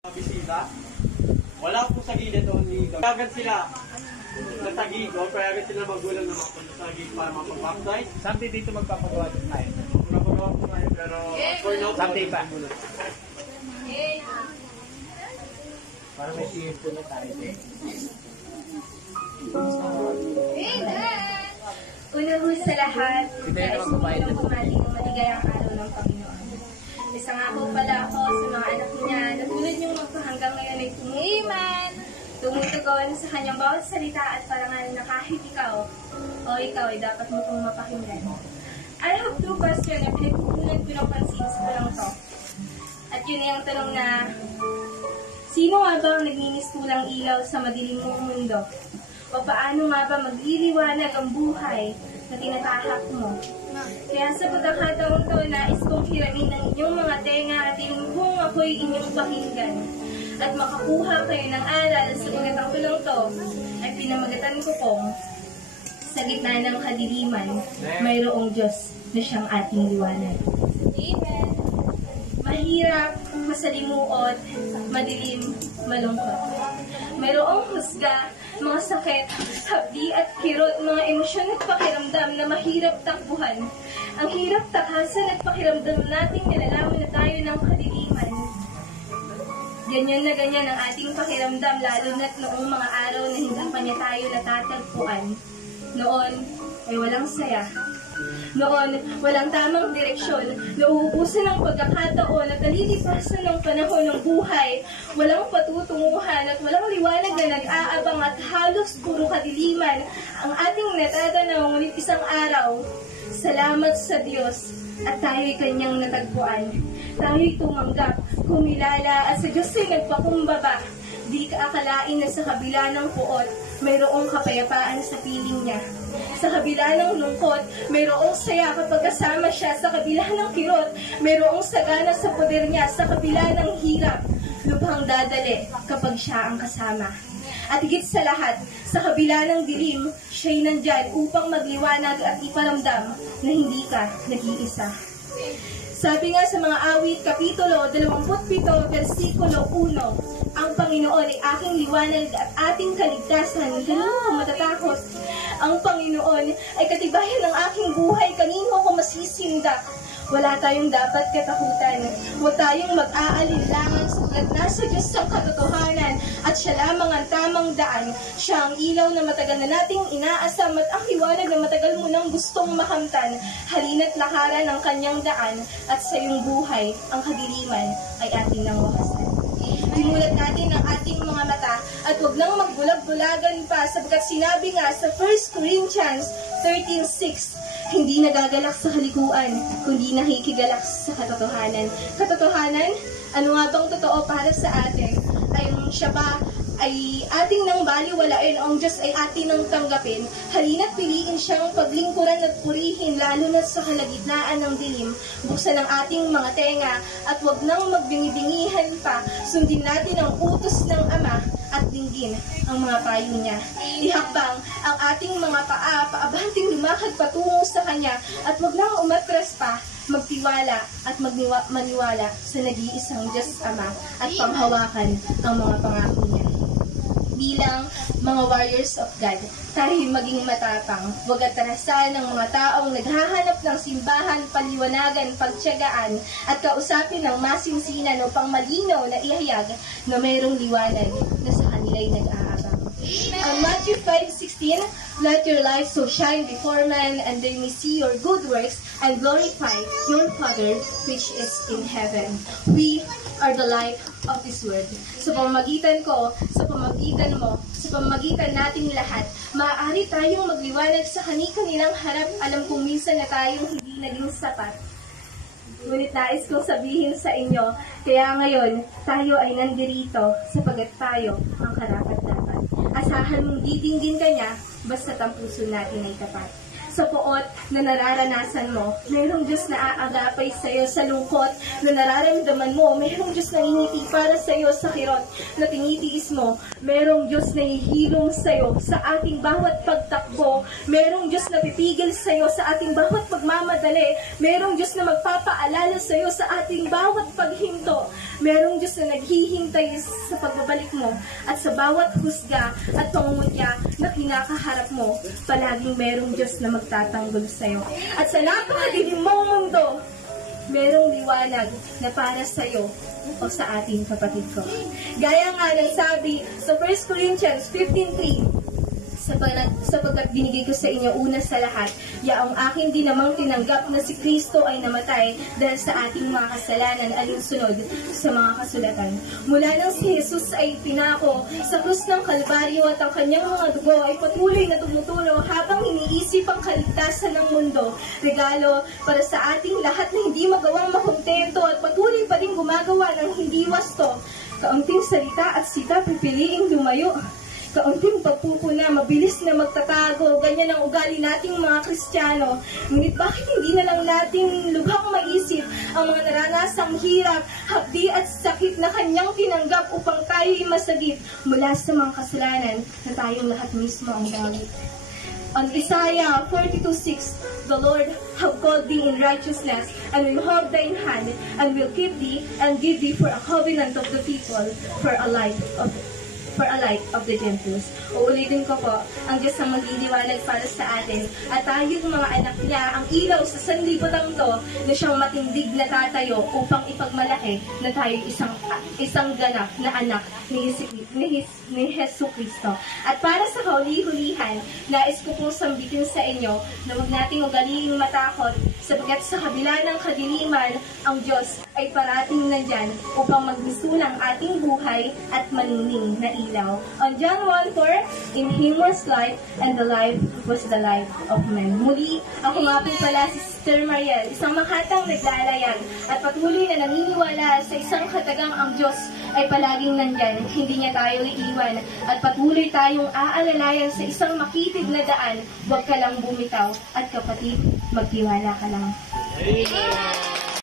Bisita, wala po sa gilid o dito. Kayagan sila sa tagig o kayagan sila magulang na mapunta sa tagig para mapag-baptize. Someday dito magpapagawa din tayo. Magpapagawa po tayo pero for now, Someday pa. Para may singin po na tayo. Una ho sa lahat, nais ko bilang bumati ng maligayang araw ng Panginoon. Isa nga po pala ako sa mga anak niya na tulad niyong magpahanggang ngayon ay tumuiman, tumutugon sa kanyang bawat salita at parangalan na kahit ikaw ay dapat mo kong mapakinggan. I have two questions na pinagkukunan ko ng pansin sa tanong to. At yun ay ang tanong na, sino nga ba ang nagmimistulang ilaw sa madilim mong mundo? O paano nga ba magliliwanag ang buhay na tinatahak mo? Kaya sa pagkakataong to, nais kong hiramin ng inyong mga tenga at kung ako'y inyong pakinggan. At makakuha kayo ng aral sa pagkatang tulong to, ay pinamagatan ko pong sa gitna ng kadiliman, mayroong Diyos na siyang ating liwanag. Amen. Mahirap, masalimuot, madilim, malungkot. Mayroong husga, mga sakit, hapdi at kirot, mga emosyon at pakiramdam na mahirap takbuhan. Ang hirap takasan at pakiramdam nating nilalaman na tayo ng kadiliman. Ganyan na ganyan ang ating pakiramdam, lalo na't noong mga araw na hindi pa niya tayo natatagpuan. Noon ay walang saya. Noon, walang tamang direksyon, nauubusan ng pagkakataon at nalilipasan ng panahon ng buhay, walang patutunguhan at walang liwanag na nag-aabang at halos puro kadiliman ang ating natatanaw, ngunit isang araw, salamat sa Diyos at tayo'y kanyang natagpuan. Tayo'y tumanggap, kumilala at sa Diyos ay nagpakumbaba. Di ka akalain na sa kabila ng puot, mayroong kapayapaan sa piling niya. Sa kabila ng lungkot, mayroong saya kapag kasama siya. Sa kabila ng kirot, mayroong sagana sa poder niya. Sa kabila ng hirap, lubhang dadali kapag siya ang kasama. At higit sa lahat, sa kabila ng dilim, siya'y nandyan upang magliwanag at iparamdam na hindi ka nag-iisa. Sabi nga sa mga awit, Kapitulo 27, versikulo 1, ang Panginoon ay aking liwanag at ating kaligtasan, kanino ko matatakot? Ang Panginoon ay katibayan ng aking buhay, kanino ko masisindak? Wala tayong dapat katakutan. Huwag tayong mag-aalinlangan sapagkat nasa Diyos ang katotohanan at siya lamang ang tamang daan. Siya ang ilaw na matagal na nating inaasam at ang liwanag na matagal mo nang gustong makamtan. Halina't lakaran ang kanyang daan at sa iyong buhay ang kadiliman ay ating nang wakasan. Dimulat natin ang ating mga mata at huwag nang magbulag-bulagan pa sapagkat sinabi nga sa 1 Corinthians 13:6, hindi nagagalak sa kalikuan, kundi nakikigalak sa katotohanan. Katotohanan? Ano nga bang totoo para sa atin? Ay siya ba ay ating nang baliwalain, ang Diyos ay ating nang tanggapin. Halina't piliin siyang paglingkuran at purihin, lalo na sa kalagitnaan ng dilim. Buksan ang ating mga tenga at huwag nang magbingi-bingihan pa. Sundin natin ang utos ng Ama at dinggin ang mga payo niya. Ihakbang ang ating mga paa, paabanting lumakad patungo sa Kanya at huwag nang umatras pa. Magtiwala at maniwala sa nag-iisang Diyos Ama at panghawakan ang mga pangako niya. Bilang mga warriors of God, tayo maging matapang, huwag atrasan ng mga taong naghahanap ng simbahan, paliwanagan, pagtiyagaan, at kausapin ng masinsinan upang malinaw na ihayag na mayroong liwanag na sa kanila'y nag-aabang. Ang Matthew 5:16, let your light so shine before men, and they may see your good works and glorify your Father which is in heaven. We are the light of this world. Sa pamamagitan ko, sa pamamagitan mo, sa pamamagitan nating lahat, maaari tayong magliwanag sa kani-kanilang harap. Alam kong minsan na tayong hindi naging sapat. Ngunit nais kong sabihin sa inyo, kaya ngayon, tayo ay nandirito sapagat tayo ang karapat-dapat. Asahan mong didinggin ka niya, basta ang puso natin ay tapat. Sa poot na nararanasan mo, mayroong Diyos na aagapay sa iyo. Sa lungkot na nararamdaman mo, mayroong Diyos na ngingiti para sa iyo. Sa kirot na tinitiis mo, mayroong Diyos na hihilom sa iyo. Sa ating bawat pagtakbo, mayroong Diyos na pipigil sa iyo. Sa ating bawat pagmamadali, mayroong Diyos na magpapaalala sa iyo. Sa ating bawat paghinto, Merong Diyos na naghihintay sa pagbabalik mo at sa bawat husga at pangungutya na kinakaharap mo, palaging merong Diyos na magtatanggol sa'yo. At sa napakadilim mong mundo, merong liwanag na para sa'yo o sa ating kapatid ko. Gaya nga ng sabi sa 1 Corinthians 15:3, sapagkat binigay ko sa inyo una sa lahat, yaong aking di namang tinanggap na si Kristo ay namatay dahil sa ating mga kasalanan alinsunod sa mga kasulatan. Mula nang si Jesus ay pinako sa krus ng Kalbaryo at ang kanyang mga dugo ay patuloy na tumutulo habang iniisip ang kaligtasan ng mundo, regalo para sa ating lahat na hindi magawang makontento at patuloy pa rin gumagawa ng hindi wasto. Kaunting salita at sita pipiliing lumayo. Kaunting pagpupuna, mabilis na magtatago, ganyan ang ugali nating mga Kristiyano. Ngunit bakit hindi na lang nating lubhang maisip ang mga naranasang hirap, hapdi at sakit na kanyang tinanggap upang tayo'y masagip mula sa mga kasalanan na tayong lahat mismo ang dawit. On Isaiah 42:6, the Lord have called thee in righteousness, and will hold thine hand, and will keep thee, and give thee for a covenant of the people, for a light of the gentiles. Uulitin ko po, ang Diyos ang magliliwanag para sa atin, at tayong mga anak niya, ang ilaw sa sanlibutan to, na siyang matindig na tatayo upang ipagmalaki na tayo isang ganap na anak ni Hesu Kristo. At para sa kauli-hulihan, nais ko pong sambitin sa inyo na huwag nating ugaliing matakot, sapagkat sa kabila ng kadiliman, ang Diyos ay parating nandyan upang magmisulang ating buhay at manining na ilaw. On John 1:4, in Him was life, and the life was the light of men. Muli, ako nga po pala si Sister Mariel, isang makatang naglalayag at patuloy na naniniwala sa isang katagang ang Diyos ay palaging nandyan, hindi niya tayo iiwan, at patuloy tayong aalalayan sa isang makitid na daan. Huwag ka lang bumitaw, at kapatid, magtiwala ka lang. Amen.